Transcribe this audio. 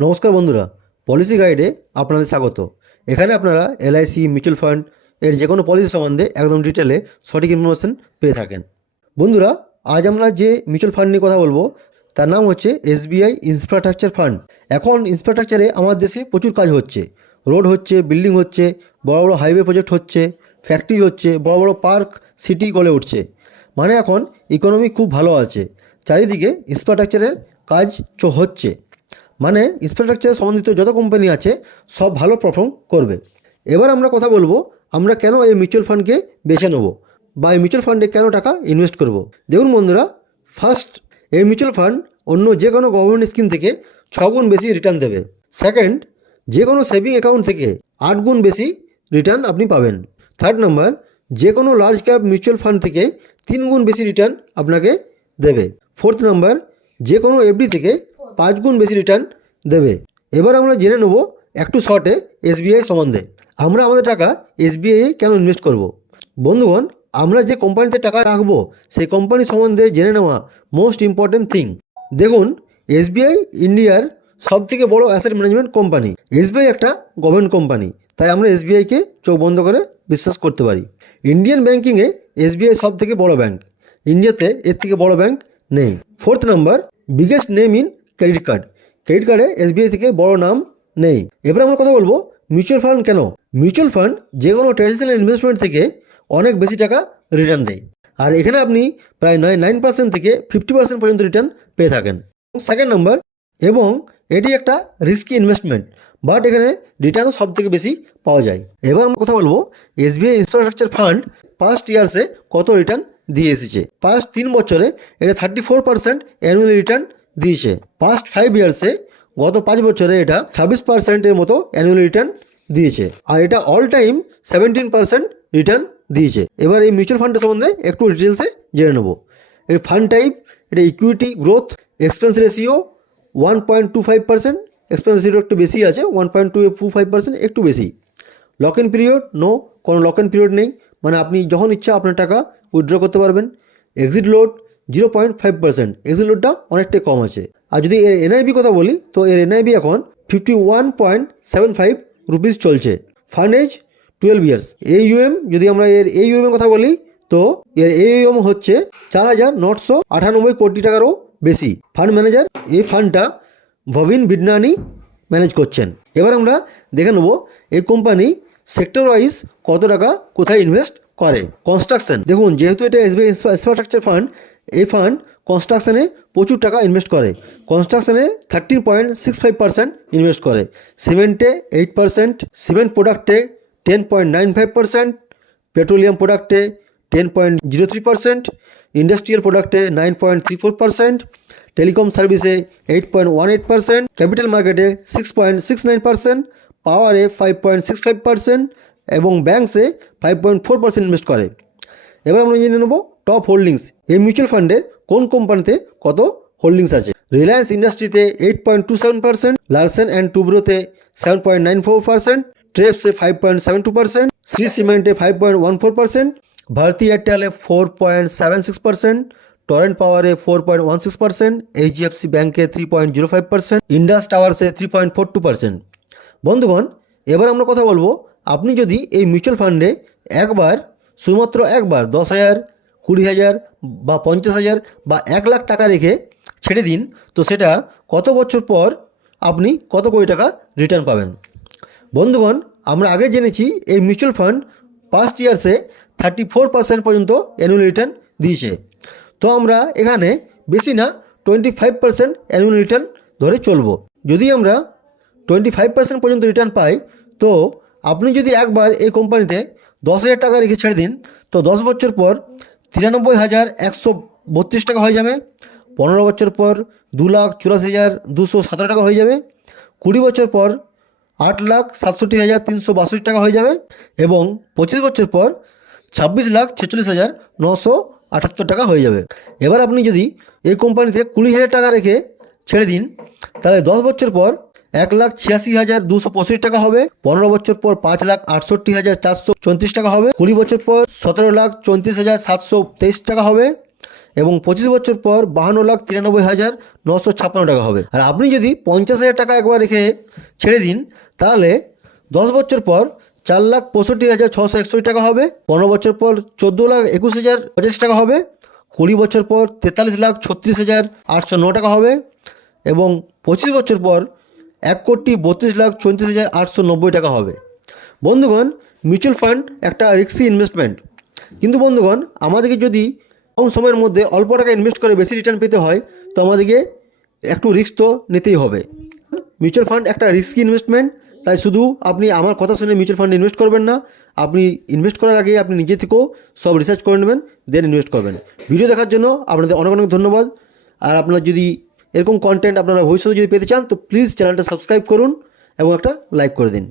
নমস্কার বন্ধুরা, পলিসি গাইডে আপনাদের স্বাগত। এখানে আপনারা এলআইসি, মিউচুয়াল ফান্ড এর যে কোনো পলিসি সম্বন্ধে একদম ডিটেলে সঠিক ইনফরমেশন পেয়ে থাকেন। বন্ধুরা, আজ আমরা যে মিউচুয়াল ফান্ড নিয়ে কথা বলবো তার নাম হচ্ছে এসবিআই ইনফ্রাস্ট্রাকচার ফান্ড। এখন ইনফ্রাস্ট্রাকচারে আমার দেশে প্রচুর কাজ হচ্ছে, রোড হচ্ছে, বিল্ডিং হচ্ছে, বড় বড় হাইওয়ে প্রজেক্ট হচ্ছে, ফ্যাক্টরি হচ্ছে, বড় বড় পার্ক সিটি গড়ে উঠছে। মানে এখন ইকোনমি খুব ভালো আছে, চারিদিকে ইনফ্রাস্ট্রাকচারের কাজ হচ্ছে। মানে ইনফ্রাস্ট্রাকচার সম্বন্ধিত যত কোম্পানি আছে সব ভালো পারফর্ম করবে। এবার আমরা কথা বলবো আমরা কেন এই মিউচুয়াল ফান্ডকে বেছে নেব বা এই মিউচুয়াল ফান্ডে কেন টাকা ইনভেস্ট করব। দেখুন বন্ধুরা, ফার্স্ট, এই মিউচুয়াল ফান্ড অন্য যে কোনো গভর্নমেন্ট স্কিম থেকে 6 গুণ বেশি রিটার্ন দেবে। সেকেন্ড, যে কোনো সেভিং অ্যাকাউন্ট থেকে 8 গুণ বেশি রিটার্ন আপনি পাবেন। থার্ড নাম্বার, যে কোনো লার্জ ক্যাপ মিউচুয়াল ফান্ড থেকে 3 গুণ বেশি রিটার্ন আপনাকে দেবে। ফোর্থ নাম্বার, যে কোনো এফডি থেকে 5 গুণ বেশি রিটার্ন দেবে। এবার আমরা জেনে নেব একটু শর্টে এসবিআই সম্বন্ধে। আমরা আমাদের টাকা এসবিআইয়ে কেন ইনভেস্ট করব। বন্ধুগণ, আমরা যে কোম্পানিতে টাকা রাখবো সেই কোম্পানি সম্বন্ধে জেনে নেওয়া মোস্ট ইম্পর্টেন্ট থিং। দেখুন, এসবিআই ইন্ডিয়ার সব থেকে বড় অ্যাসেট ম্যানেজমেন্ট কোম্পানি। এসবিআই একটা গভর্নমেন্ট কোম্পানি, তাই আমরা এসবিআইকে চোখ বন্ধ করে বিশ্বাস করতে পারি। ইন্ডিয়ান ব্যাঙ্কিংয়ে এসবিআই সব থেকে বড় ব্যাঙ্ক, ইন্ডিয়াতে এর থেকে বড় ব্যাঙ্ক নেই। Fourth number, biggest name in credit card. Credit কার্ডে এসবিআই থেকে বড় নাম নেই। এবার আমরা কথা বলবো মিউচুয়াল ফান্ড কেন। মিউচুয়াল ফান্ড যে কোনো ট্র্যাডিশনাল ইনভেস্টমেন্ট থেকে অনেক বেশি টাকা রিটার্ন দেয়, আর এখানে আপনি প্রায় 9% থেকে 50% পর্যন্ত রিটার্ন পেয়ে থাকেন। সেকেন্ড নাম্বার, এবং এটি একটা রিস্কি ইনভেস্টমেন্ট, বাট এখানে রিটার্নও সব থেকে বেশি পাওয়া যায়। এবার আমরা কথা বলবো এসবিআই ইনফ্রাস্ট্রাকচার ফান্ড পাস্ট ইয়ার্সে কত রিটার্ন দিয়ে এসেছে। পাস্ট 3 বছরে এটা 34% অ্যানুয়াল রিটার্ন দিয়েছে। পাস্ট 5 ইয়ার্সে, গত 5 বছরে এটা 26%-এর মতো অ্যানুয়াল রিটার্ন দিয়েছে, আর এটা অল টাইম 17% রিটার্ন দিয়েছে। এবার এই মিউচুয়াল ফান্ডের সম্বন্ধে একটু ডিটেলসে জেনে নেব। এই ফান্ড টাইপ, এটা equity growth, expense ratio 1.25%, expense ratio একটু বেশি আছে, 1.25% একটু বেশি। লক ইন পিরিয়ড নো, কোনো লক ইন পিরিয়ড নেই, মানে আপনি যখন ইচ্ছা আপনার টাকা উইথড্র করতে পারবেন। এক্সিট লোড 0.5%, এক্সিট লোডটা অনেকটাই কম আছে। আর যদি এর এনআইবি কথা বলি, তো এর এনআইবি এখন 51.75 রুপিস চলছে। Fund age 12 years. এইউএম, যদি আমরা এর এইউএম এর কথা বলি, তো এর এইউএম হচ্ছে 4,998 কোটি টাকারও বেশি। ফান্ড ম্যানেজার, এই ফান্ডটা ভবিন বিডনানি ম্যানেজ করছেন। এবার আমরা দেখে নেব এই কোম্পানি সেক্টর ওয়াইজ কত টাকা কোথায় ইনভেস্ট করে। কনস্ট্রাকশন, দেখুন, যেহেতু এটা এসবিআই ইনফ্রাস্ট্রাকচার ফান্ড, এই ফান্ড কনস্ট্রাকশনে প্রচুর টাকা ইনভেস্ট করে। কনস্ট্রাকশনে 13.65% ইনভেস্ট করে। সিমেন্টে 8%, সিমেন্ট প্রোডাক্টে 10.95%, পেট্রোলিয়াম প্রোডাক্টে 10.03%, ইন্ডাস্ট্রিয়াল প্রোডাক্টে 9.34%, টেলিকম সার্ভিসে 8.18%, ক্যাপিটাল মার্কেটে 6.69%, পাওয়ারে 5.65% এবং ব্যাঙ্কসে 5.4% ইনভেস্ট করে। এবার আমরা জেনে নেব টপ হোল্ডিংস। এই মিউচুয়াল ফান্ডের কোন কোম্পানিতে কত হোল্ডিংস আছে। রিলায়েন্স ইন্ডাস্ট্রিতে 8.27%, লার্সেন অ্যান্ড টুব্রোতে 7.94%, ট্রেপসে 5.72%, শ্রী সিমেন্টে 5.14%, ভারতী এয়ারটেলে 4.76%, টরেন্ট পাওয়ারে 4.16%, এইচডিএফসি ব্যাঙ্কে 3.05%, ইন্ডাস টাওয়ার্সে 3.42%। বন্ধুগণ, এবার আমরা কথা বলবো আপনি যদি এই মিউচুয়াল ফান্ডে একবার, শুধুমাত্র একবার 10,000, 20,000 বা 50,000 বা 1 লাখ টাকা রেখে ছেড়ে দিন, তো সেটা কত বছর পর আপনি কত কোটি টাকা রিটার্ন পাবেন। বন্ধুগণ, আমরা আগে জেনেছি এই মিউচুয়াল ফান্ড পাস্ট ইয়ার্সে 34% পর্যন্ত অ্যানুয়াল রিটার্ন দিয়েছে। তো আমরা এখানে বেশি না 25% অ্যানুয়াল রিটার্ন ধরে চলবো। যদি আমরা 25% পর্যন্ত রিটার্ন পাই, তো আপনি যদি একবার এই কোম্পানিতে 10,000 টাকা রেখে ছেড়ে দিন, তো 10 বছর পর 93,132 টাকা হয়ে যাবে। 15 বছর পর 2,84,217 টাকা হয়ে যাবে। 20 বছর পর 8,67,362 টাকা হয়ে যাবে এবং 25 বছর পর 26,46,978 টাকা হয়ে যাবে। এবার আপনি যদি এই কোম্পানিতে 20,000 টাকা রেখে ছেড়ে দিন, তাহলে 10 বছর পর 1,86,225 টাকা হবে। 15 বছর পর 5,68,434 টাকা হবে। 20 বছর পর 17,34,723 টাকা হবে এবং 25 বছর পর 52,93,956 টাকা হবে। আর আপনি যদি 50,000 টাকা একবার রেখে ছেড়ে দিন তাহলে 10 বছর পর 4,65,661 টাকা হবে, 15 বছর পর 14,21,085 টাকা হবে, 20 বছর পর 43,36,809 টাকা হবে এবং 25 বছর পর 1,32,34,890 টাকা হবে। বন্ধুগণ, মিউচুয়াল ফান্ড একটা রিস্কি ইনভেস্টমেন্ট, কিন্তু বন্ধুগণ আমাদেরকে যদি কম সময়ের মধ্যে অল্প টাকা ইনভেস্ট করে বেশি রিটার্ন পেতে হয় তো আমাদেরকে একটু রিস্ক তো নিতেই হবে। মিউচুয়াল ফান্ড একটা রিস্কি ইনভেস্টমেন্ট, তাই শুধু আপনি আমার কথা শুনে মিউচুয়াল ফান্ডে ইনভেস্ট করবেন না, আপনি ইনভেস্ট করার আগে আপনি নিজে থেকেও সব রিসার্চ করে নেবেন, দেন ইনভেস্ট করবেন। ভিডিও দেখার জন্য আপনাদের অনেক অনেক ধন্যবাদ। আর আপনারা যদি এরকম কন্টেন্ট আপনারা ভবিষ্যতে যদি পেতে চান তো প্লিজ চ্যানেলটা সাবস্ক্রাইব করুন এবং একটা লাইক করে দিন।